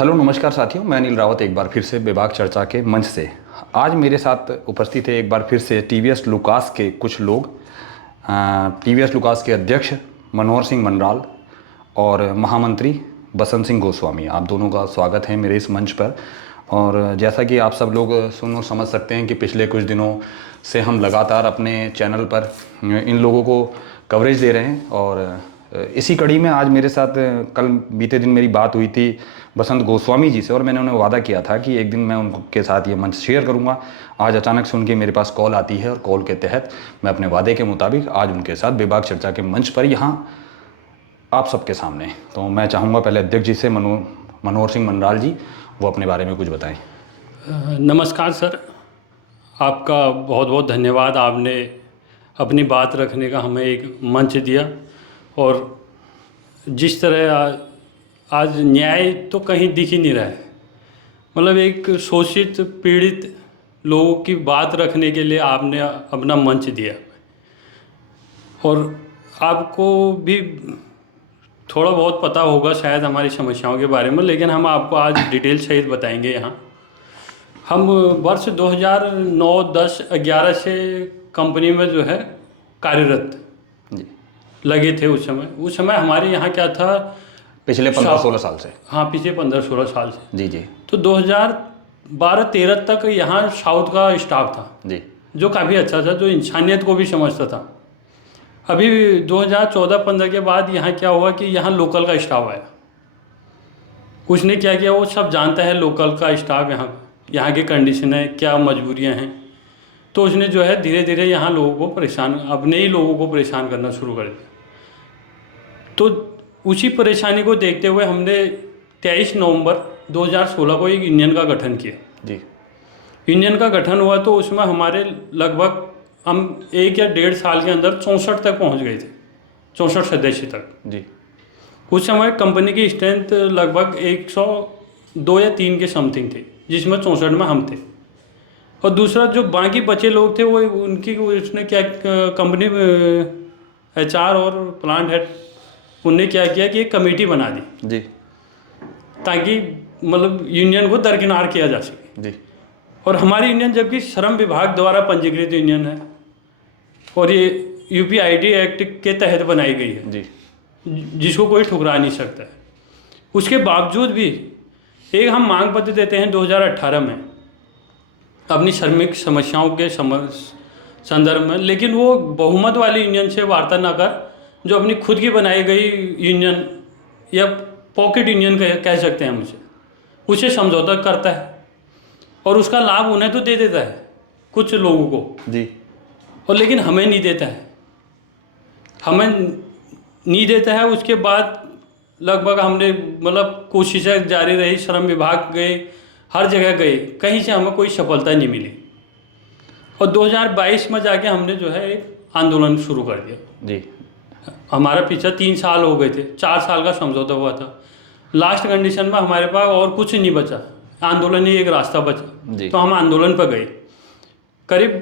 Hello नमस्कार साथियों, मैं अनिल रावत एक बार फिर से बेबाक चर्चा के मंच से। आज मेरे साथ उपस्थित है एक बार फिर से टीवीएस लुकास के कुछ लोग। टीवीएस लुकास के अध्यक्ष मनोहर सिंह मंडराल और महामंत्री बसंत सिंह गोस्वामी, आप दोनों का स्वागत है मेरे इस मंच पर। और जैसा कि आप सब लोग सुन और समझ सकते हैं कि पिछले कुछ दिनों से हम लगातार अपने चैनल पर इन लोगों को कवरेज दे रहे हैं। और इसी कड़ी में आज मेरे साथ कल बीते दिन मेरी बात हुई थी बसंत गोस्वामी जी से, और मैंने उन्हें वादा किया था कि एक दिन मैं उनके साथ ये मंच शेयर करूंगा। आज अचानक से उनके मेरे पास कॉल आती है और कॉल के तहत मैं अपने वादे के मुताबिक आज उनके साथ बेबाक चर्चा के मंच पर यहाँ आप सबके सामने। तो मैं चाहूँगा पहले अध्यक्ष जी से मनोहर सिंह मंडराल जी वो अपने बारे में कुछ बताएं। नमस्कार सर, आपका बहुत बहुत धन्यवाद। आपने अपनी बात रखने का हमें एक मंच दिया। और जिस तरह आज न्याय तो कहीं दिख ही नहीं रहा है, मतलब एक शोषित पीड़ित लोगों की बात रखने के लिए आपने अपना मंच दिया। और आपको भी थोड़ा बहुत पता होगा शायद हमारी समस्याओं के बारे में, लेकिन हम आपको आज डिटेल सहित बताएंगे। यहाँ हम वर्ष 2009, 10, 11 से कंपनी में जो है कार्यरत जी लगे थे। उस समय हमारे यहाँ क्या था, पिछले 15-16 साल से। हाँ, पिछले 15-16 साल से। जी जी। तो 2012-13 तक यहाँ साउथ का स्टाफ था जी, जो काफ़ी अच्छा था, जो इंसानियत को भी समझता था। अभी 2014-15 के बाद यहाँ क्या हुआ कि यहाँ लोकल का स्टाफ आया। उसने क्या किया, वो सब जानता है लोकल का स्टाफ, यहाँ की कंडीशन है, क्या मजबूरियाँ हैं। तो उसने जो है धीरे धीरे यहाँ लोगों को परेशान, अपने ही लोगों को परेशान करना शुरू कर दिया। तो उसी परेशानी को देखते हुए हमने 23 नवंबर 2016 को एक यूनियन का गठन किया। जी। यूनियन का गठन हुआ तो उसमें हमारे लगभग हम 1 या 1.5 साल के अंदर 64 तक पहुंच गए थे, 64 सदस्य तक। जी। उस समय कंपनी की स्ट्रेंथ लगभग 102 या 3 के समथिंग थे, जिसमें 64 में हम थे। और दूसरा जो बाकी बचे लोग थे वो उनकी उसने क्या, कंपनी में HR और प्लांट हेड उनने क्या किया कि एक कमेटी बना दी जी। ताकि मतलब यूनियन को दरकिनार किया जा सके। जी। और हमारी यूनियन जबकि श्रम विभाग द्वारा पंजीकृत यूनियन है और ये UPID एक्ट के तहत बनाई गई है, जी। जिसको कोई ठुकरा नहीं सकता है। उसके बावजूद भी एक हम मांग पत्र देते हैं 2018 में अपनी श्रमिक समस्याओं के संदर्भ में, लेकिन वो बहुमत वाली यूनियन से वार्ता न कर जो अपनी खुद की बनाई गई यूनियन या पॉकेट यूनियन कह सकते हैं हम उसे समझौता करता है और उसका लाभ उन्हें तो दे देता है कुछ लोगों को जी। और लेकिन हमें नहीं देता है, हमें नहीं देता है। उसके बाद लगभग हमने मतलब कोशिशें जारी रही, श्रम विभाग गए, हर जगह गए, कहीं से हमें कोई सफलता नहीं मिली। और 2022 में जाके हमने जो है एक आंदोलन शुरू कर दिया। जी। हमारा पीछे 3 साल हो गए थे, 4 साल का समझौता हुआ था। लास्ट कंडीशन में हमारे पास और कुछ नहीं बचा, आंदोलन ही एक रास्ता बचा। तो हम आंदोलन पर गए, करीब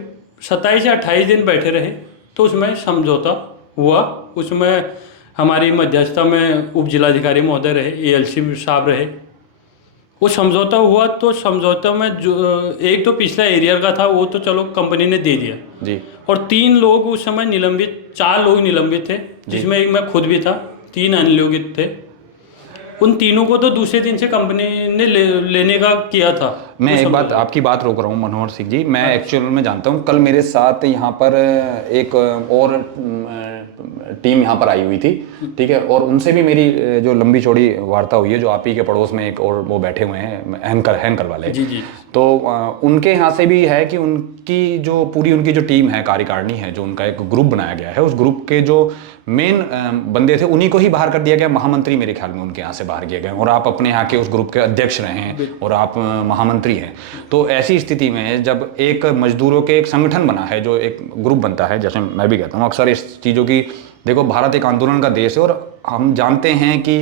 27 या 28 दिन बैठे रहे। तो उसमें समझौता हुआ। उसमें हमारी मध्यस्थता में उप जिलाधिकारी महोदय रहे, ALC साहब रहे। वो समझौता हुआ तो समझौता में जो एक तो पिछला एरियर का था वो तो चलो कंपनी ने दे दिया जी। और 3 लोग उस समय निलंबित, 4 लोग निलंबित थे, जिसमें एक मैं खुद भी था, 3 अनियोजित थे। उन तीनों को तो दूसरे दिन से कंपनी ने लेने का किया था। मैं एक बात आपकी बात रोक रहा हूँ मनोहर सिंह जी, मैं एक्चुअल में जानता हूँ कल मेरे साथ यहाँ पर एक और टीम यहाँ पर आई हुई थी, ठीक है, और उनसे भी मेरी जो लंबी चौड़ी वार्ता हुई है। जो आप ही के पड़ोस में एक और वो बैठे हुए हैं हैंकर वाले। जी जी। तो उनके यहाँ से भी है कि उनकी जो पूरी उनकी जो टीम है, कार्यकारिणी है, जो उनका एक ग्रुप बनाया गया है, उस ग्रुप के जो मेन बंदे थे उन्हीं को ही बाहर कर दिया गया। महामंत्री मेरे ख्याल में उनके यहाँ से बाहर किए गए और आप अपने यहाँ के उस ग्रुप के अध्यक्ष रहे हैं और आप महामंत्री हैं। तो ऐसी स्थिति में जब एक मजदूरों के एक संगठन बना है, जो एक ग्रुप बनता है, जैसे मैं भी कहता हूँ अक्सर इस चीज़ों की, देखो भारत एक आंदोलन का देश है और हम जानते हैं कि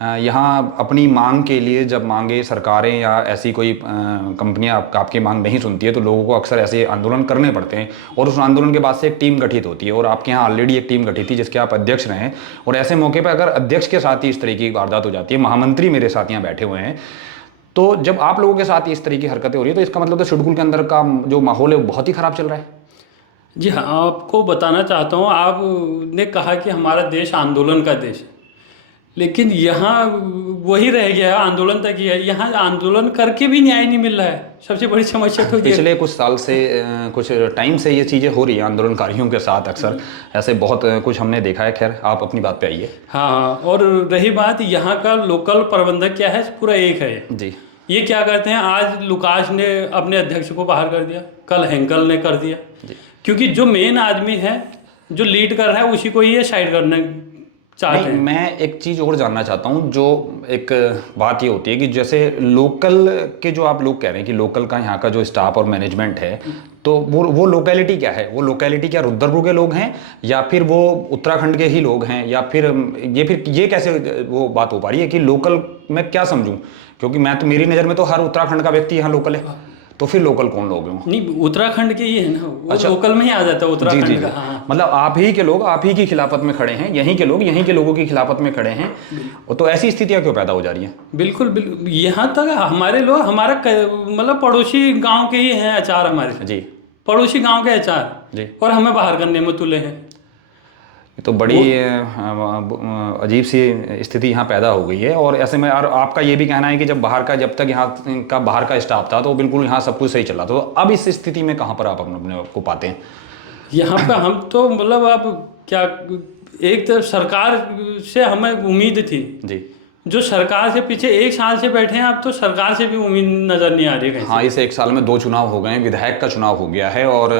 यहाँ अपनी मांग के लिए जब मांगे सरकारें या ऐसी कोई कंपनियां आपकी मांग नहीं सुनती है तो लोगों को अक्सर ऐसे आंदोलन करने पड़ते हैं और उस आंदोलन के बाद से एक टीम गठित होती है और आपके यहाँ ऑलरेडी एक टीम गठित थी जिसके आप अध्यक्ष रहे हैं। और ऐसे मौके पर अगर अध्यक्ष के साथ ही इस तरीके की वारदात हो जाती है, महामंत्री मेरे साथ यहाँ बैठे हुए हैं, तो जब आप लोगों के साथ इस तरीके की हरकतें हो रही है तो इसका मतलब तो सिडकुल के अंदर का जो माहौल है वो बहुत ही खराब चल रहा है। जी हाँ, आपको बताना चाहता हूँ, आपने कहा कि हमारा देश आंदोलन का देश है, लेकिन यहाँ वही रह गया है, आंदोलन तक ही है। यहाँ आंदोलन करके भी न्याय नहीं मिल रहा है, सबसे बड़ी समस्या तो ये। पिछले कुछ साल से कुछ टाइम से ये चीज़ें हो रही हैं आंदोलनकारियों के साथ, अक्सर ऐसे बहुत कुछ हमने देखा है। खैर आप अपनी बात पे आइए। हाँ, और रही बात यहाँ का लोकल प्रबंधक क्या है, पूरा एक है जी। ये क्या करते हैं, आज लुकास ने अपने अध्यक्ष को बाहर कर दिया, कल हेंकल ने कर दिया, क्योंकि जो मेन आदमी है जो लीड कर रहा है उसी को ये साइड करने चाहते हैं। मैं एक चीज़ और जानना चाहता हूँ, जो एक बात ये होती है कि जैसे लोकल के जो आप लोग कह रहे हैं कि लोकल का यहाँ का जो स्टाफ और मैनेजमेंट है, तो वो लोकेलिटी क्या है? वो लोकेलिटी क्या रुद्रपुर के लोग हैं या फिर वो उत्तराखंड के ही लोग हैं, या फिर ये कैसे वो बात हो पा रही है कि लोकल मैं क्या समझूं? क्योंकि मैं तो, मेरी नज़र में तो हर उत्तराखंड का व्यक्ति यहाँ लोकल है, तो फिर लोकल कौन लोग हैं? नहीं, उत्तराखंड के ही है ना, वो अच्छा, लोकल में ही आ जाता है उत्तराखंड जी, जी, का। हाँ। मतलब आप ही के लोग आप ही की खिलाफत में खड़े हैं, यहीं के लोग यहीं के लोगों की खिलाफत में खड़े हैं, तो ऐसी स्थितियां क्यों पैदा हो जा रही हैं? बिल्कुल बिल्कुल, यहाँ तक हमारे लोग, हमारा मतलब पड़ोसी गाँव के ही हैं आचार, हमारे जी पड़ोसी गाँव के आचार जी, और हमें बाहर करने में तुले हैं। तो बड़ी अजीब सी स्थिति यहाँ पैदा हो गई है। और ऐसे में और आपका ये भी कहना है कि जब जब तक यहाँ का बाहर का स्टाफ था तो बिल्कुल यहाँ सब कुछ सही चला, तो अब इस स्थिति में कहाँ पर आप अपने को पाते हैं? यहाँ पे हम तो मतलब आप क्या, एक तो सरकार से हमें उम्मीद थी जी, जो सरकार से पीछे 1 साल से बैठे हैं, अब तो सरकार से भी उम्मीद नजर नहीं आ रही है। हाँ, इस 1 साल में 2 चुनाव हो गए हैं, विधायक का चुनाव हो गया है और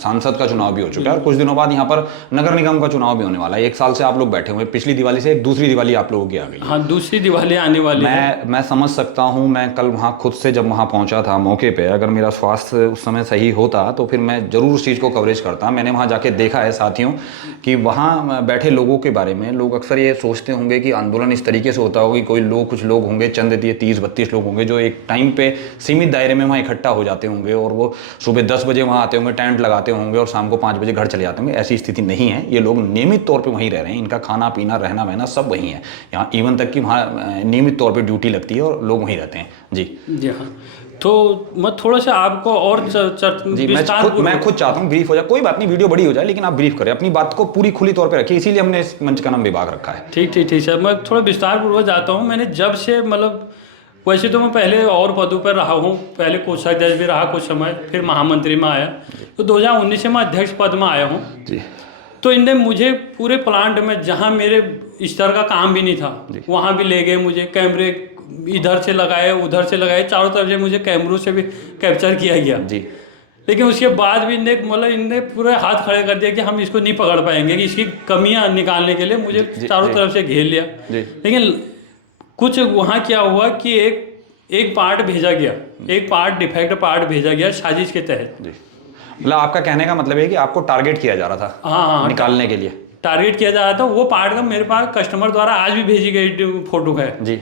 सांसद का चुनाव भी हो चुका है, और कुछ दिनों बाद यहाँ पर नगर निगम का चुनाव भी होने वाला है। 1 साल से आप लोग बैठे हुए, पिछली दिवाली से एक दूसरी दिवाली आप लोगों की आ गई। हाँ, दूसरी दिवाली आने वाली है। मैं समझ सकता हूँ। मैं कल वहाँ खुद से जब वहाँ पहुँचा था मौके पर, अगर मेरा स्वास्थ्य उस समय सही होता तो फिर मैं जरूर उस चीज़ को कवरेज करता। मैंने वहाँ जाके देखा है साथियों कि वहाँ बैठे लोगों के बारे में लोग अक्सर ये सोचते होंगे कि आंदोलन इस तरीके से होता होगा कि कोई लोग, कुछ लोग होंगे, चंद 30-32 लोग होंगे जो एक टाइम पे सीमित दायरे में वहाँ इकट्ठा हो जाते होंगे और वो सुबह 10 बजे वहाँ आते होंगे, टेंट लगाते होंगे और शाम को 5 बजे घर चले जाते होंगे। ऐसी स्थिति नहीं है, ये लोग नियमित तौर पे वहीं रह रहे हैं, इनका खाना पीना रहना बहना सब वहीं है। यहाँ इवन तक कि वहाँ नियमित तौर पर ड्यूटी लगती है और लोग वहीं रहते हैं। जी हाँ, तो मैं थोड़ा सा आपको और जी, मैं खुद चाहता हूँ ब्रीफ हो जाए, कोई बात नहीं, वीडियो बड़ी हो जाए, लेकिन आप ब्रीफ करें, अपनी बात को पूरी खुली तौर पे रखिए, इसीलिए हमने इस मंच का नाम विभाग रखा है। ठीक सर, मैं थोड़ा विस्तार पूर्वक जाता हूँ। मैंने जब से मतलब, वैसे तो मैं पहले और पदों पर रहा हूँ, पहले कोषाध्यक्ष भी रहा कुछ समय, फिर महामंत्री में आया, तो 2019 से मैं अध्यक्ष पद में आया हूँ जी। तो इनने मुझे पूरे प्लांट में, जहाँ मेरे स्तर का काम भी नहीं था, वहाँ भी ले गए मुझे, कैमरे इधर से लगाए उधर से लगाए, चारों तरफ से मुझे कैमरों से भी कैप्चर किया गया जी। लेकिन उसके बाद भी इनने पूरे हाथ खड़े कर दिया कि हम इसको नहीं पकड़ पाएंगे, कि इसकी कमियां निकालने के लिए मुझे चारों तरफ से घेर लिया। लेकिन कुछ वहाँ क्या हुआ कि एक पार्ट भेजा गया, एक पार्ट डिफेक्ट पार्ट भेजा गया साजिश के तहत। मतलब आपका कहने का मतलब है कि आपको टारगेट किया जा रहा था? हाँ, निकालने के लिए टारगेट किया जा रहा था। वो पार्ट का मेरे पास कस्टमर द्वारा आज भी भेजी गई फोटो है जी,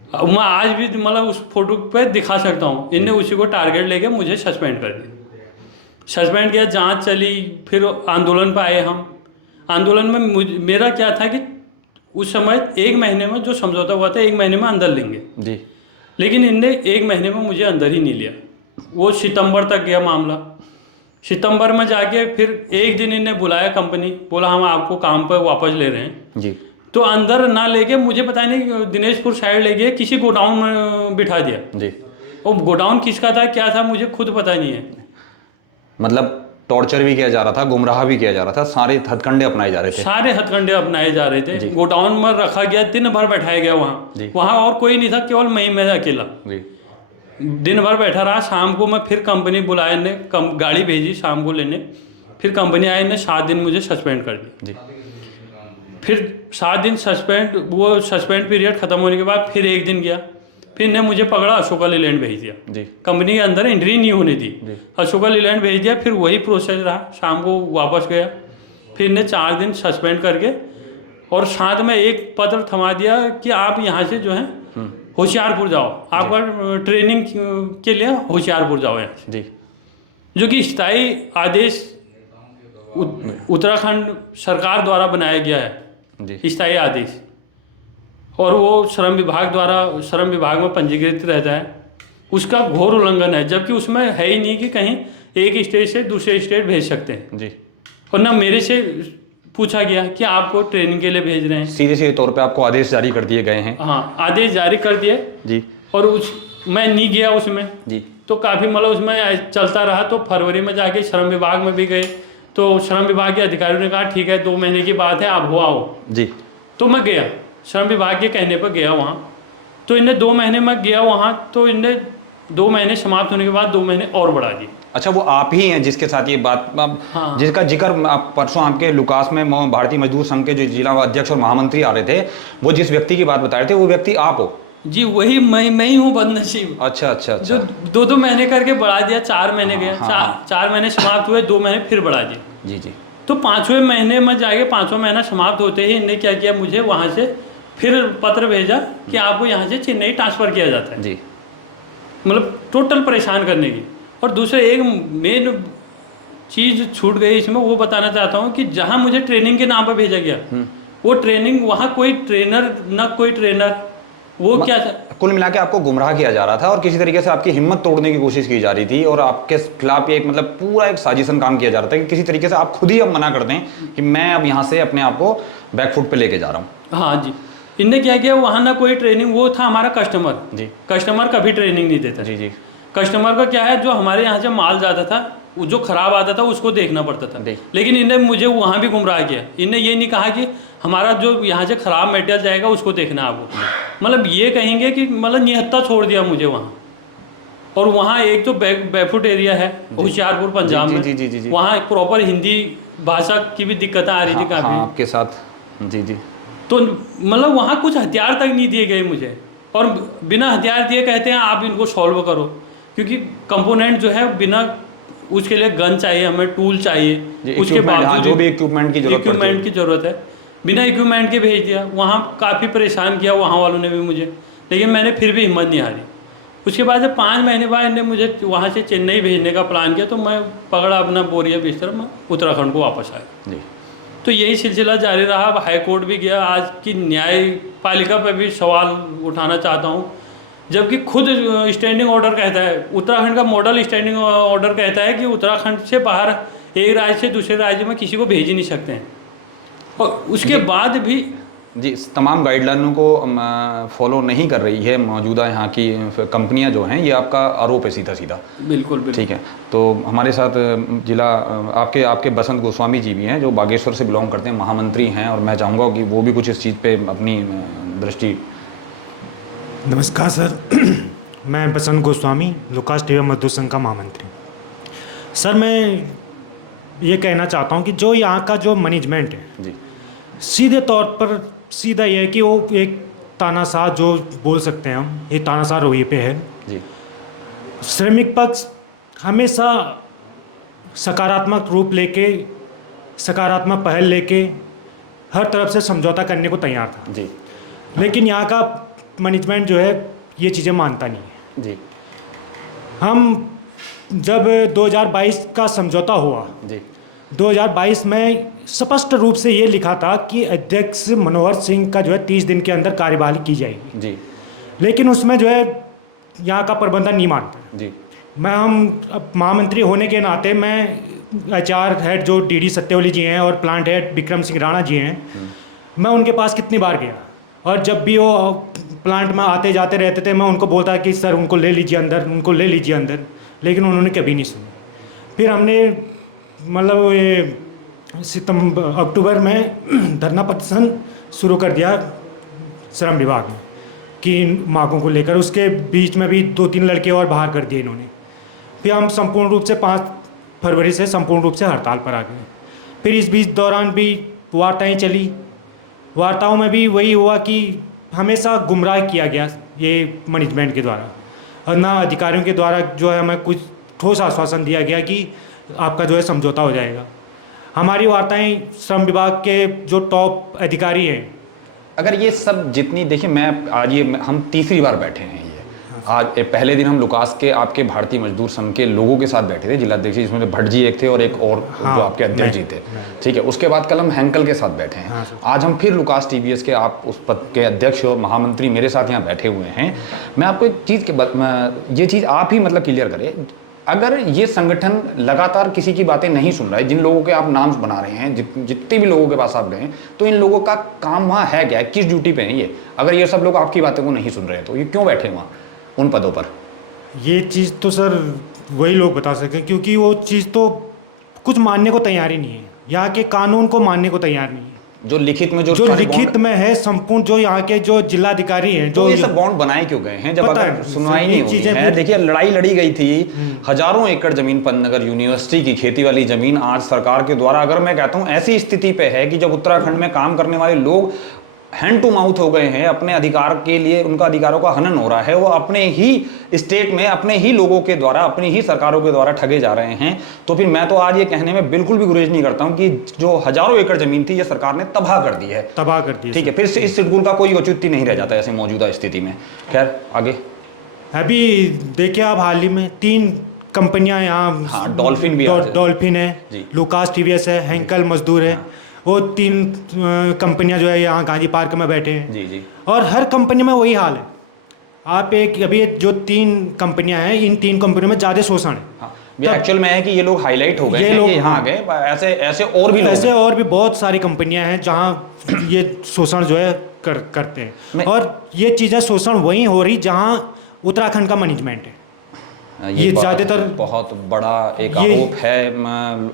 मैं आज भी मतलब उस फोटो पे दिखा सकता हूँ। इनने उसी को टारगेट लेके मुझे सस्पेंड कर दिया, सस्पेंड किया, जांच चली, फिर आंदोलन पे आए हम। आंदोलन में मेरा क्या था कि उस समय 1 महीने में जो समझौता हुआ था 1 महीने में अंदर लेंगे जी, लेकिन इनने 1 महीने में मुझे अंदर ही नहीं लिया। वो सितंबर तक गया मामला। सितंबर में जाके फिर एक दिन इनने बुलाया, कंपनी बोला हम आपको काम पर वापस ले रहे हैं जी, तो अंदर ना लेके मुझे पता नहीं दिनेशपुर साइड ले गए, किसी गोडाउन में बिठा दिया जी। वो गोडाउन किसका था क्या था मुझे खुद पता नहीं है। मतलब टॉर्चर भी किया जा रहा था, गुमराह भी किया जा रहा था, सारे हथकंडे अपनाए जा रहे थे, सारे हथकंडे अपनाए जा रहे थे। गोडाउन में रखा गया, दिन भर बैठाया गया वहाँ और कोई नहीं था, केवल मैं अकेला दिन भर बैठा रहा। शाम को मैं फिर कंपनी बुलाए ने, गाड़ी भेजी शाम को लेने, फिर कंपनी आए ने 7 दिन मुझे सस्पेंड कर दिया। फिर 7 दिन सस्पेंड, वो सस्पेंड पीरियड खत्म होने के बाद फिर 1 दिन गया, फिर ने मुझे पकड़ा, अशोका लीलैंड भेज दिया जी। कंपनी के अंदर एंट्री नहीं होने दी, अशोका लीलैंड भेज दिया। फिर वही प्रोसेस रहा, शाम को वापस गया, फिर ने 4 दिन सस्पेंड करके और साथ में एक पत्र थमा दिया कि आप यहाँ से जो है होशियारपुर जाओ, आपका ट्रेनिंग के लिए होशियारपुर जाओ यहाँ से। जी जो कि स्थायी आदेश उत्तराखंड सरकार द्वारा बनाया गया है, जी स्थायी आदेश, और वो श्रम विभाग में पंजीकृत रहता है। उसका घोर उल्लंघन है, जबकि उसमें है ही नहीं कि कहीं एक स्टेट से दूसरे स्टेट भेज सकते हैं। जी। और ना मेरे से पूछा गया कि आपको ट्रेनिंग के लिए भेज रहे हैं। सीधे सीधे तौर पे आपको आदेश जारी कर दिए गए हैं। हाँ, आदेश जारी कर दिए जी। और मैं नहीं गया उसमें जी। तो काफ़ी मतलब उसमें चलता रहा। तो फरवरी में जाके श्रम विभाग में भी गए, तो श्रम विभाग के अधिकारियों ने कहा ठीक है 2 महीने की बात है, आप हो आओ। जी। तो मैं गया, श्रम विभाग के कहने पर गया वहाँ। तो इनने 2 महीने में गया वहाँ, तो इनने 2 महीने समाप्त होने के बाद 2 महीने और बढ़ा दिए। अच्छा, वो आप ही हैं जिसके साथ ये बात हाँ। जिसका जिक्र परसों आपके लुकास में भारतीय मजदूर संघ के जो जिला अध्यक्ष और महामंत्री आ रहे थे, वो जिस व्यक्ति की बात बता रहे थे वो व्यक्ति आप हो? जी, वही मैं ही हूँ बदनसीब। अच्छा अच्छा अच्छा। जो 2 महीने करके बढ़ा दिया, 4 महीने गया। हाँ। 4 महीने समाप्त हुए, 2 महीने फिर बढ़ा दिए। जी जी। तो 5वें महीने में जाके 5वां महीना समाप्त होते ही इनने क्या किया, मुझे वहाँ से फिर पत्र भेजा कि आपको यहाँ से चेन्नई ट्रांसफ़र किया जाता है। जी। मतलब टोटल परेशान करने की। और दूसरे एक मेन चीज़ छूट गई इसमें, वो बताना चाहता हूँ कि जहाँ मुझे ट्रेनिंग के नाम पर भेजा गया, वो ट्रेनिंग वहाँ कोई ट्रेनर न कोई ट्रेनर, वो क्या कुल मिला के आपको गुमराह किया जा रहा था और किसी तरीके से आपकी हिम्मत तोड़ने की कोशिश की जा रही थी और आपके खिलाफ एक मतलब पूरा एक साजिशन काम किया जा रहा था कि किसी तरीके से आप खुद ही अब मना कर दें कि मैं अब यहाँ से अपने आप को बैकफुट पे लेके जा रहा हूँ। हाँ जी। इनने क्या किया, वहाँ ना कोई ट्रेनिंग, वो था हमारा कस्टमर जी। कस्टमर कभी ट्रेनिंग नहीं देता। जी जी। कस्टमर का क्या है, जो हमारे यहाँ से माल जाता था, जो खराब आता था उसको देखना पड़ता था। लेकिन इन्हें मुझे वहाँ भी गुमराह किया। इन्हें ये नहीं कहा कि हमारा जो यहाँ से खराब मटेरियल जाएगा उसको देखना आपको। मतलब ये कहेंगे कि मतलब निहत्था छोड़ दिया मुझे वहाँ। और वहाँ एक तो बैकफुट एरिया है होशियारपुर पंजाब में, वहाँ प्रॉपर हिंदी भाषा की भी दिक्कत आ रही थी काफ़ी आपके साथ। जी जी। तो मतलब वहाँ कुछ हथियार तक नहीं दिए गए मुझे, और बिना हथियार दिए कहते हैं आप इनको सॉल्व करो, क्योंकि कंपोनेंट जो है बिना, उसके लिए गन चाहिए हमें, टूल चाहिए, उसके बाद जो भी इक्विपमेंट की ज़रूरत है, बिना इक्विपमेंट के भेज दिया। वहाँ काफ़ी परेशान किया वहाँ वालों ने भी मुझे, लेकिन मैंने फिर भी हिम्मत नहीं हारी। उसके बाद जब 5 महीने बाद इन्हें मुझे वहाँ से चेन्नई भेजने का प्लान किया, तो मैं पकड़ा अपना बोरिया बिस्तर, मैं उत्तराखंड को वापस आया। जी। तो यही सिलसिला जारी रहा। अब हाई कोर्ट भी गया, आज की न्यायपालिका पर भी सवाल उठाना चाहता हूँ, जबकि खुद स्टैंडिंग ऑर्डर कहता है, उत्तराखंड का मॉडल स्टैंडिंग ऑर्डर कहता है कि उत्तराखंड से बाहर एक राज्य से दूसरे राज्य में किसी को भेज ही नहीं सकते हैं। और उसके बाद भी जी तमाम गाइडलाइनों को फॉलो नहीं कर रही है मौजूदा यहाँ की कंपनियाँ जो हैं, ये आपका आरोप है सीधा सीधा? बिल्कुल बिल्कुल। ठीक है, तो हमारे साथ जिला आपके बसंत गोस्वामी जी भी हैं जो बागेश्वर से बिलोंग करते हैं, महामंत्री हैं, और मैं चाहूँगा कि वो भी कुछ इस चीज़ पे अपनी दृष्टि। नमस्कार सर, मैं बसंत गोस्वामी, लुकास टीवी मजदूर संघ का महामंत्री। सर मैं ये कहना चाहता हूँ कि जो यहाँ का जो मैनेजमेंट है जी, सीधे तौर पर सीधा ये है कि वो एक तानाशाह, जो बोल सकते हैं हम, ये तानाशाह रवैये पे है जी। श्रमिक पक्ष हमेशा सकारात्मक रूप लेके, सकारात्मक पहल लेके हर तरफ से समझौता करने को तैयार था जी। लेकिन यहाँ का मैनेजमेंट जो है ये चीज़ें मानता नहीं है जी। हम जब 2022 का समझौता हुआ जी, 2022 में स्पष्ट रूप से ये लिखा था कि अध्यक्ष मनोहर सिंह का जो है 30 दिन के अंदर कार्यवाही की जाएगी जी। लेकिन उसमें जो है यहाँ का प्रबंधन नहीं मानता जी। हम अब महामंत्री होने के नाते, मैं HR हेड जो DD सत्यवली जी हैं और प्लांट हेड विक्रम सिंह राणा जी हैं, मैं उनके पास कितनी बार गया, और जब भी वो प्लांट में आते जाते रहते थे मैं उनको बोलता कि सर उनको ले लीजिए अंदर, उनको ले लीजिए अंदर, लेकिन उन्होंने कभी नहीं सुनी। फिर हमने मतलब ये अक्टूबर में धरना प्रदर्शन शुरू कर दिया श्रम विभाग में कि इन मांगों को लेकर। उसके बीच में भी 2-3 लड़के और बाहर कर दिए इन्होंने। फिर हम संपूर्ण रूप से 5 फरवरी से संपूर्ण रूप से हड़ताल पर आ गए। फिर इस बीच दौरान भी वार्ताएं चली, वार्ताओं में भी वही हुआ कि हमेशा गुमराह किया गया ये मैनेजमेंट के द्वारा, और ना अधिकारियों के द्वारा जो है हमें कुछ ठोस आश्वासन दिया गया कि आपका जो है समझौता हो जाएगा। हमारी वार्ताएं श्रम विभाग के जो टॉप अधिकारी हैं, अगर ये सब जितनी देखिए, मैं आज ये हम तीसरी बार बैठे हैं ये आज पहले दिन हम लुकास के आपके भारतीय मजदूर संघ के लोगों के साथ बैठे थे, जिलाध्यक्ष जिसमें से भट्ट जी एक थे और एक और जो आपके अध्यक्ष जी थे, ठीक है। उसके बाद कल हम हैंकल के साथ बैठे हैं। आज हम फिर लुकास टीवीएस के आप उस पद के अध्यक्ष और महामंत्री मेरे साथ यहाँ बैठे हुए हैं। मैं आपको एक चीज़ के ये चीज़ आप ही मतलब क्लियर करें, अगर ये संगठन लगातार किसी की बातें नहीं सुन रहा है, जिन लोगों के आप नाम बना रहे हैं, जितने भी लोगों के पास आप गए, तो इन लोगों का काम वहाँ है क्या, किस ड्यूटी पे हैं ये? अगर ये सब लोग आपकी बातों को नहीं सुन रहे हैं तो ये क्यों बैठे वहाँ उन पदों पर? ये चीज़ तो सर वही लोग बता सकें, क्योंकि वो चीज़ तो कुछ मानने को तैयार ही नहीं है, यहाँ के कानून को मानने को तैयार नहीं है। जो लिखित में जो लिखित में है संपूर्ण, जो यहाँ के जो जिलाधिकारी हैं, जो ये सब बॉन्ड बनाए क्यों गए हैं जब अगर सुनवाई नहीं होती है? देखिए, लड़ाई लड़ी गई थी, हजारों एकड़ जमीन पंतनगर यूनिवर्सिटी की खेती वाली जमीन आज सरकार के द्वारा, अगर मैं कहता हूँ ऐसी स्थिति पे है कि जब उत्तराखंड में काम करने वाले लोग हैंड टू माउथ हो गए हैं, अपने अधिकार के लिए उनका अधिकारों का हनन हो रहा है, वो अपने ही स्टेट में अपने ही लोगों के द्वारा, अपनी ही सरकारों के द्वारा ठगे जा रहे हैं, तो फिर मैं तो आज ये कहने में बिल्कुल भी गुरेज नहीं करता हूं कि जो हजारों एकड़ जमीन थी ये सरकार ने तबाह कर दी है, तबाह कर दी, ठीक है। फिर इस शेड्यूल का कोई औचित्य नहीं रह जाता ऐसे मौजूदा स्थिति में। खैर आगे अभी देखिए, आप हाल ही में 3 कंपनियां यहाँ, डॉल्फिन भी डॉल्फिन है, लुकास टीवीएस है, हैंकल मजदूर है, वो 3 कंपनियां जो है यहाँ गांधी पार्क में बैठे हैं जी। और हर कंपनी में वही हाल है। आप अभी जो 3 कंपनियां हैं, इन 3 कंपनियों में ज़्यादा शोषण है। एक्चुअल में है कि ये लोग हाईलाइट हो गए हैं, ये यहाँ आ गए, ऐसे और भी बहुत सारी कंपनियां हैं जहाँ ये शोषण जो है करते हैं। और ये चीज़ें शोषण वहीं हो रही जहाँ उत्तराखंड का मैनेजमेंट है। ये ज़्यादातर बहुत बड़ा एक आरोप है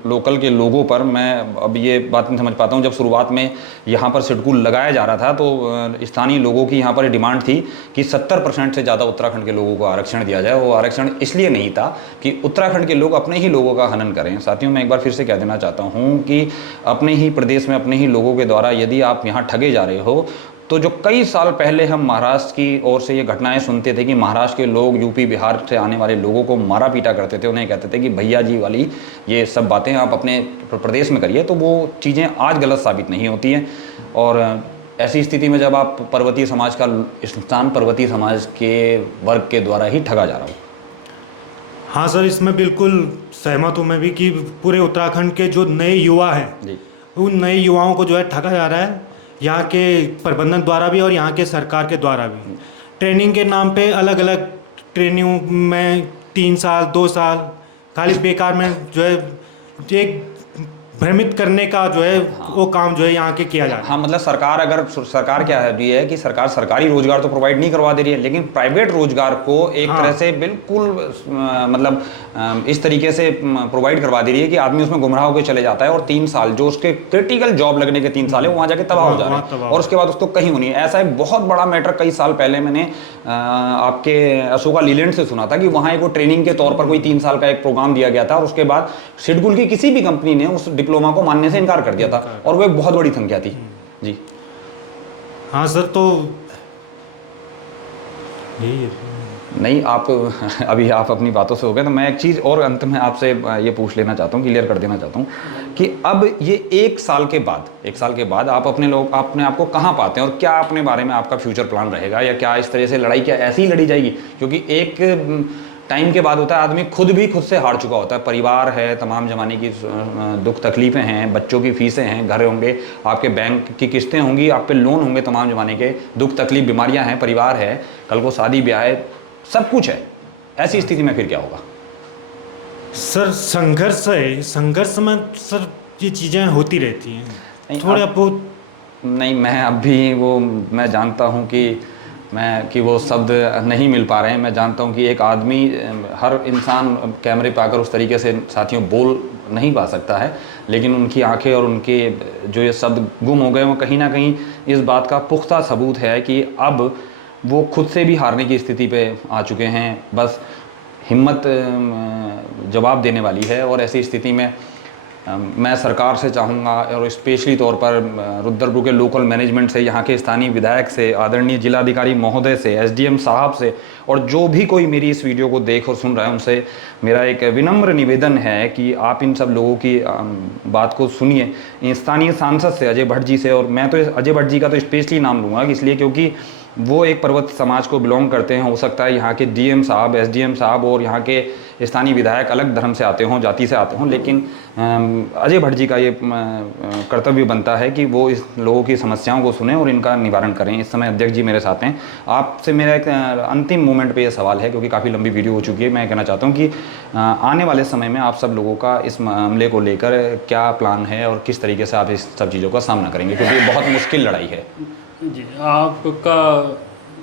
लोकल के लोगों पर। मैं अब ये बात नहीं समझ पाता हूँ, जब शुरुआत में यहाँ पर शेड्यूल लगाया जा रहा था तो स्थानीय लोगों की यहाँ पर डिमांड थी कि 70% से ज़्यादा उत्तराखंड के लोगों को आरक्षण दिया जाए। वो आरक्षण इसलिए नहीं था कि उत्तराखंड के लोग अपने ही लोगों का हनन करें। साथियों, मैं एक बार फिर से कह देना चाहता हूँ कि अपने ही प्रदेश में अपने ही लोगों के द्वारा यदि आप यहाँ ठगे जा रहे हो, तो जो कई साल पहले हम महाराष्ट्र की ओर से ये घटनाएं सुनते थे कि महाराष्ट्र के लोग यूपी बिहार से आने वाले लोगों को मारा पीटा करते थे, उन्हें कहते थे कि भैया जी वाली ये सब बातें आप अपने प्रदेश में करिए, तो वो चीज़ें आज गलत साबित नहीं होती हैं। और ऐसी स्थिति में जब आप पर्वतीय समाज का स्थान पर्वतीय समाज के वर्ग के द्वारा ही ठगा जा रहा हो। हाँ सर, इसमें बिल्कुल सहमत हूँ मैं भी कि पूरे उत्तराखंड के जो नए युवा हैं, उन नए युवाओं को जो है ठगा जा रहा है, यहाँ के प्रबंधन द्वारा भी और यहाँ के सरकार के द्वारा भी। ट्रेनिंग के नाम पे अलग अलग ट्रेनिंग में 3 साल 2 साल खाली बेकार में जो है एक भ्रमित करने का जो है वो काम जो है यहाँ के किया जा रहा है। हाँ, मतलब सरकार क्या है, ये है कि सरकार सरकारी रोजगार तो प्रोवाइड नहीं करवा दे रही है, लेकिन प्राइवेट रोजगार को एक तरह से बिल्कुल मतलब इस तरीके से प्रोवाइड करवा दे रही है कि आदमी उसमें गुमराह होकर चले जाता है और 3 साल जो उसके क्रिटिकल जॉब लगने के 3 साल है वहाँ जाके तबाह हो जा रहे हैं और उसके बाद उसको कहीं होनी है। ऐसा एक बहुत बड़ा मैटर कई साल पहले मैंने आपके अशोका लीलैंड से सुना था कि वहाँ एक ट्रेनिंग के तौर पर कोई 3 साल का एक प्रोग्राम दिया गया था और उसके बाद शेड्यूल की किसी भी कंपनी ने उस डिप्लोमा को मानने से इनकार कर दिया था और वो एक बहुत बड़ी संख्या थी जी। हाँ सर, तो यही नहीं, आप अभी आप अपनी बातों से हो गए, तो मैं एक चीज़ और अंत में आपसे ये पूछ लेना चाहता हूँ, क्लियर कर देना चाहता हूँ कि अब ये 1 साल के बाद आप अपने आप को कहाँ पाते हैं और क्या अपने बारे में आपका फ्यूचर प्लान रहेगा, या क्या इस तरह से लड़ाई क्या ऐसी ही लड़ी जाएगी? क्योंकि एक टाइम के बाद होता है आदमी खुद से हार चुका होता है, परिवार है, तमाम ज़माने की दुख तकलीफ़ें हैं, बच्चों की फीसें हैं, घर होंगे, आपके बैंक की किस्तें होंगी, आप पे लोन होंगे, तमाम ज़माने के दुख तकलीफ, बीमारियां हैं, परिवार है, कल को शादी ब्याह है, सब कुछ है। ऐसी स्थिति में फिर क्या होगा? सर संघर्ष में सर ये चीज़ें होती रहती हैं थोड़ा बहुत। नहीं, मैं अब भी वो मैं जानता हूँ कि वो शब्द नहीं मिल पा रहे हैं। मैं जानता हूँ कि एक आदमी, हर इंसान कैमरे पे आकर उस तरीके से साथियों बोल नहीं पा सकता है, लेकिन उनकी आंखें और उनके जो ये शब्द गुम हो गए वो कहीं ना कहीं इस बात का पुख्ता सबूत है कि अब वो खुद से भी हारने की स्थिति पे आ चुके हैं। बस हिम्मत जवाब देने वाली है और ऐसी स्थिति में मैं सरकार से चाहूँगा और स्पेशली तौर पर रुद्रपुर के लोकल मैनेजमेंट से, यहाँ के स्थानीय विधायक से, आदरणीय जिलाधिकारी महोदय से, एसडीएम साहब से, और जो भी कोई मेरी इस वीडियो को देख और सुन रहा है उनसे मेरा एक विनम्र निवेदन है कि आप इन सब लोगों की बात को सुनिए। स्थानीय सांसद से अजय भट्ट जी से, और मैं तो अजय भट्ट जी का तो स्पेशली नाम लूँगा इसलिए क्योंकि वो एक पर्वत समाज को बिलोंग करते हैं। हो सकता है यहाँ के डीएम साहब, एसडीएम साहब और यहाँ के स्थानीय विधायक अलग धर्म से आते हों, जाति से आते हों, लेकिन अजय भट्ट जी का ये कर्तव्य बनता है कि वो इस लोगों की समस्याओं को सुने और इनका निवारण करें। इस समय अध्यक्ष जी मेरे साथ हैं। आपसे मेरा एक अंतिम मोमेंट पे ये सवाल है, क्योंकि काफ़ी लंबी वीडियो हो चुकी है। मैं कहना चाहता हूँ कि आने वाले समय में आप सब लोगों का इस मामले को लेकर क्या प्लान है और किस तरीके से आप इस सब चीज़ों का सामना करेंगे, क्योंकि ये बहुत मुश्किल लड़ाई है। जी, आपका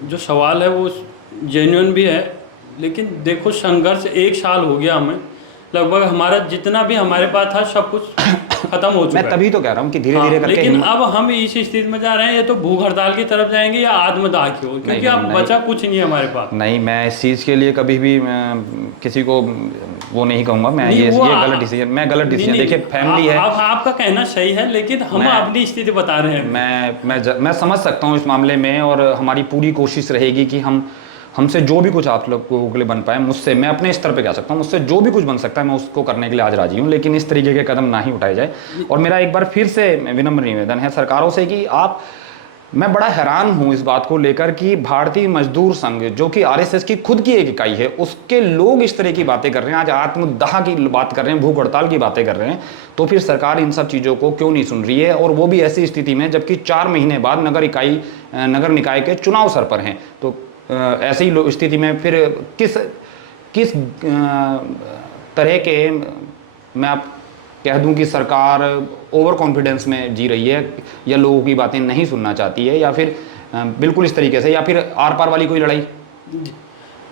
जो सवाल है वो जेन्युइन भी है, लेकिन देखो संघर्ष 1 साल हो गया हमें, लगभग हमारा जितना भी हमारे पास था सब कुछ खत्म हो चुका है। मैं तभी तो कह रहा हूँ कि धीरे धीरे करके लेकिन अब हम इस स्थिति में जा रहे हैं, ये तो भूख हड़ताल की तरफ जाएंगे या आत्मदाह की ओर, क्योंकि अब बचा कुछ नहीं है हमारे पास। नहीं, मैं इस चीज़ के लिए कभी भी किसी को वो नहीं कहूँगा। मैं ये गलत डिसीजन, मैं गलत डिसीजन, देखिए फैमिली है। आपका कहना सही है, लेकिन हम अपनी स्थिति बता रहे हैं। मैं समझ सकता हूँ इस मामले में, और हमारी पूरी कोशिश रहेगी कि हमसे जो भी कुछ आप लोगों के लिए बन पाए, मुझसे, मैं अपने स्तर पे कह सकता हूँ, मुझसे जो भी कुछ बन सकता है मैं उसको करने के लिए आज राजी हूँ, लेकिन इस तरीके के कदम ना ही उठाए जाए। और मेरा एक बार फिर से विनम्र निवेदन है सरकारों से कि मैं बड़ा हैरान हूँ इस बात को लेकर कि भारतीय मजदूर संघ, जो कि आरएसएस की खुद की एक इकाई है, उसके लोग इस तरह की बातें कर रहे हैं, आज आत्मदाह की बात कर रहे हैं, भूख हड़ताल की बातें कर रहे हैं, तो फिर सरकार इन सब चीज़ों को क्यों नहीं सुन रही है? और वो भी ऐसी स्थिति में जबकि 4 महीने बाद नगर निकाय के चुनाव सर पर हैं। तो ऐसी स्थिति में फिर किस तरह के, मैं आप कह दूं कि सरकार ओवर कॉन्फिडेंस में जी रही है, या लोगों की बातें नहीं सुनना चाहती है, या फिर बिल्कुल इस तरीके से, या फिर आर पार वाली कोई लड़ाई?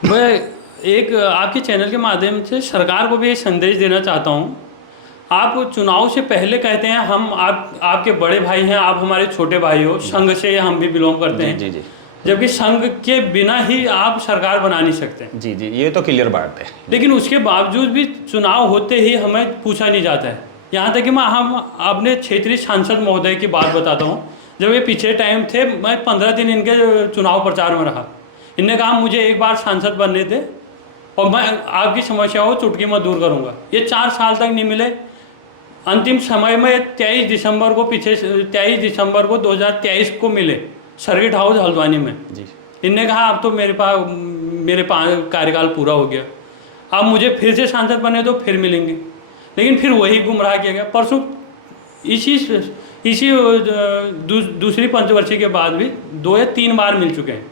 मैं एक आपके चैनल के माध्यम से सरकार को भी एक संदेश देना चाहता हूं। आप चुनाव से पहले कहते हैं हम आपके बड़े भाई हैं, आप हमारे छोटे भाई हो, संघ से हम भी बिलोंग करते हैं। जी जी। जबकि संघ के बिना ही आप सरकार बना नहीं सकते। जी जी, ये तो क्लियर बात है। लेकिन उसके बावजूद भी चुनाव होते ही हमें पूछा नहीं जाता है। यहाँ तक कि हम अपने क्षेत्रीय सांसद महोदय की बात बताता हूँ। जब ये पिछले टाइम थे, मैं 15 दिन इनके चुनाव प्रचार में रहा। इनने कहा मुझे एक बार सांसद बनने दे और मैं आपकी समस्याओं को चुटकी में दूर करूँगा। ये 4 साल तक नहीं मिले। अंतिम समय में 23 दिसंबर को 2023 को मिले सर्किट हाउस हल्द्वानी में। जी। इनने कहा अब तो मेरे कार्यकाल पूरा हो गया, अब मुझे फिर से सांसद बने तो फिर मिलेंगे। लेकिन फिर वही गुमराह किया गया। परसों इसी दूसरी पंचवर्षीय के बाद भी 2 या 3 बार मिल चुके हैं,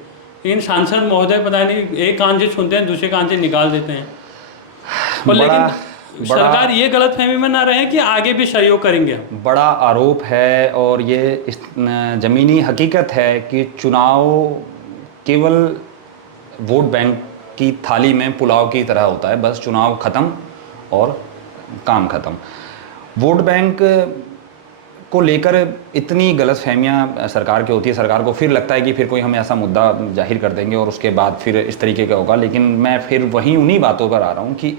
लेकिन सांसद महोदय पता नहीं एक कान से सुनते हैं, दूसरे कान से निकाल देते हैं। और लेकिन सरकार ये गलतफहमी में ना रहे कि आगे भी सहयोग करेंगे। बड़ा आरोप है, और ये ज़मीनी हकीकत है कि चुनाव केवल वोट बैंक की थाली में पुलाव की तरह होता है। बस चुनाव ख़त्म और काम ख़त्म। वोट बैंक को लेकर इतनी गलतफहमियां सरकार की होती है, सरकार को फिर लगता है कि फिर कोई हम ऐसा मुद्दा जाहिर कर देंगे और उसके बाद फिर इस तरीके का होगा। लेकिन मैं फिर वहीं उन्हीं बातों पर आ रहा हूं कि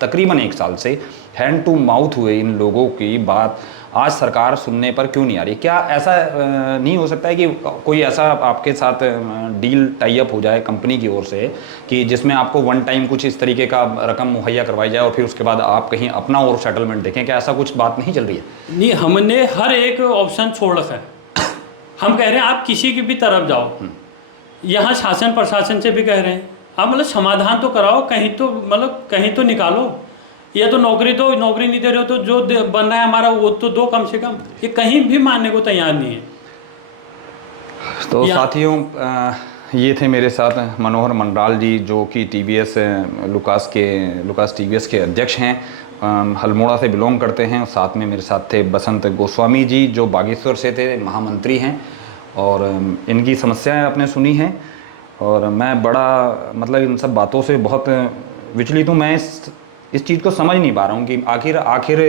तकरीबन एक साल से हैंड टू माउथ हुए इन लोगों की बात आज सरकार सुनने पर क्यों नहीं आ रही? क्या ऐसा नहीं हो सकता है कि कोई ऐसा आपके साथ डील टाई अप हो जाए कंपनी की ओर से कि जिसमें आपको वन टाइम कुछ इस तरीके का रकम मुहैया करवाई जाए और फिर उसके बाद आप कहीं अपना और सेटलमेंट देखें? क्या ऐसा कुछ बात नहीं चल रही है? नहीं, हमने हर एक ऑप्शन छोड़ रखा है। हम कह रहे हैं आप किसी की भी तरफ जाओ। यहाँ शासन प्रशासन से भी कह रहे हैं आप मतलब समाधान तो कराओ, कहीं तो निकालो। ये तो नौकरी नहीं दे रहे हो तो जो बन रहा है हमारा वो तो दो कम से कम। ये कहीं भी मानने को तैयार नहीं है। तो साथियों, ये थे मेरे साथ मनोहर मंडराल जी, जो कि टीवीएस लुकास टीवीएस के अध्यक्ष हैं, हल्मोड़ा से बिलोंग करते हैं। साथ में मेरे साथ थे बसंत गोस्वामी जी, जो बागेश्वर से थे, महामंत्री हैं, और इनकी समस्याएं आपने सुनी हैं। और मैं बड़ा इन सब बातों से बहुत विचलित हूँ। मैं इस चीज़ को समझ नहीं पा रहा हूँ कि आखिर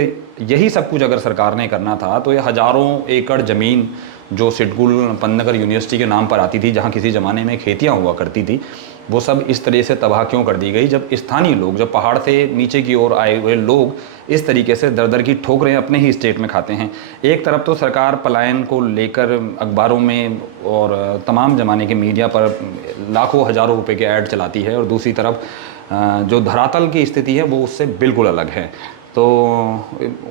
यही सब कुछ अगर सरकार ने करना था तो ये हज़ारों एकड़ ज़मीन जो सिडकुल पंतनगर यूनिवर्सिटी के नाम पर आती थी, जहाँ किसी ज़माने में खेतियाँ हुआ करती थी, वो सब इस तरह से तबाह क्यों कर दी गई, जब स्थानीय लोग, जब पहाड़ से नीचे की ओर आए हुए लोग इस तरीके से दर दर की ठोकरें अपने ही स्टेट में खाते हैं। एक तरफ तो सरकार पलायन को लेकर अखबारों में और तमाम ज़माने के मीडिया पर लाखों हज़ारों रुपए के ऐड चलाती है, और दूसरी तरफ जो धरातल की स्थिति है वो उससे बिल्कुल अलग है। तो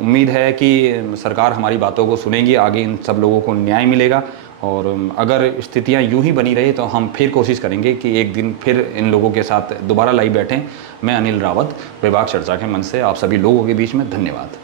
उम्मीद है कि सरकार हमारी बातों को सुनेगी, आगे इन सब लोगों को न्याय मिलेगा, और अगर स्थितियां यूं ही बनी रही तो हम फिर कोशिश करेंगे कि एक दिन फिर इन लोगों के साथ दोबारा लाइव बैठें। मैं अनिल रावत, विभाग चर्चा के मंच से आप सभी लोगों के बीच में, धन्यवाद।